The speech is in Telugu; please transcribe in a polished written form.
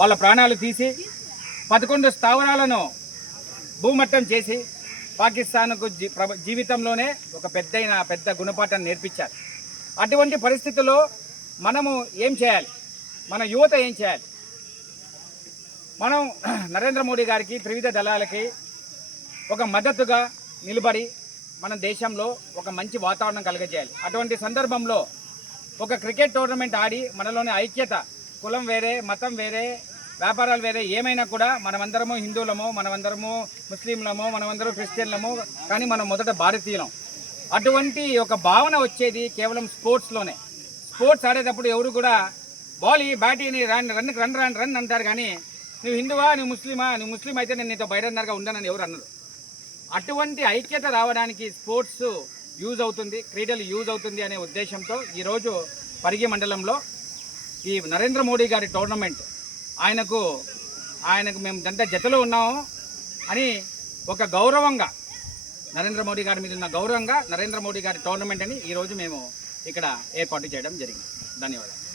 వాళ్ళ ప్రాణాలు తీసి 11 స్థావరాలను భూమట్టం చేసి పాకిస్తాన్కు జీవితంలోనే ఒక పెద్ద గుణపాఠాన్ని నేర్పించారు. అటువంటి పరిస్థితుల్లో మనము ఏం చేయాలి, మన యువత ఏం చేయాలి? మనం నరేంద్ర మోడీ గారికి, త్రివిధ దళాలకి ఒక మద్దతుగా నిలబడి మన దేశంలో ఒక మంచి వాతావరణం కలుగజేయాలి. అటువంటి సందర్భంలో ఒక క్రికెట్ టోర్నమెంట్ ఆడి మనలోని ఐక్యత, కులం వేరే, మతం వేరే, వ్యాపారాలు వేరే, ఏమైనా కూడా మనమందరము హిందువులము, మనమందరము ముస్లింలము, మనమందరం క్రిస్టియన్లము, కానీ మనం మొదట భారతీయులం. అటువంటి ఒక భావన వచ్చేది కేవలం స్పోర్ట్స్లోనే. స్పోర్ట్స్ ఆడేటప్పుడు ఎవరు కూడా బాల్ బ్యాటీని రన్ అంటారు, కానీ నువ్వు హిందువా, నువ్వు ముస్లిమా, నువ్వు ముస్లిం అయితే నేను నీతో బయటన్నరగా ఉండనని ఎవరు అన్నారు. అటువంటి ఐక్యత రావడానికి స్పోర్ట్స్ యూజ్ అవుతుంది, క్రీడలు యూజ్ అవుతుంది అనే ఉద్దేశంతో ఈరోజు పరిగి మండలంలో ఈ నరేంద్ర మోడీ గారి టోర్నమెంట్ ఆయనకు మేము జతలో ఉన్నాము అని ఒక గౌరవంగా, నరేంద్ర మోడీ గారి మీద ఉన్న గౌరవంగా నరేంద్ర మోడీ గారి టోర్నమెంట్ అని ఈరోజు మేము ఇక్కడ ఏర్పాటు చేయడం జరిగింది. ధన్యవాదాలు.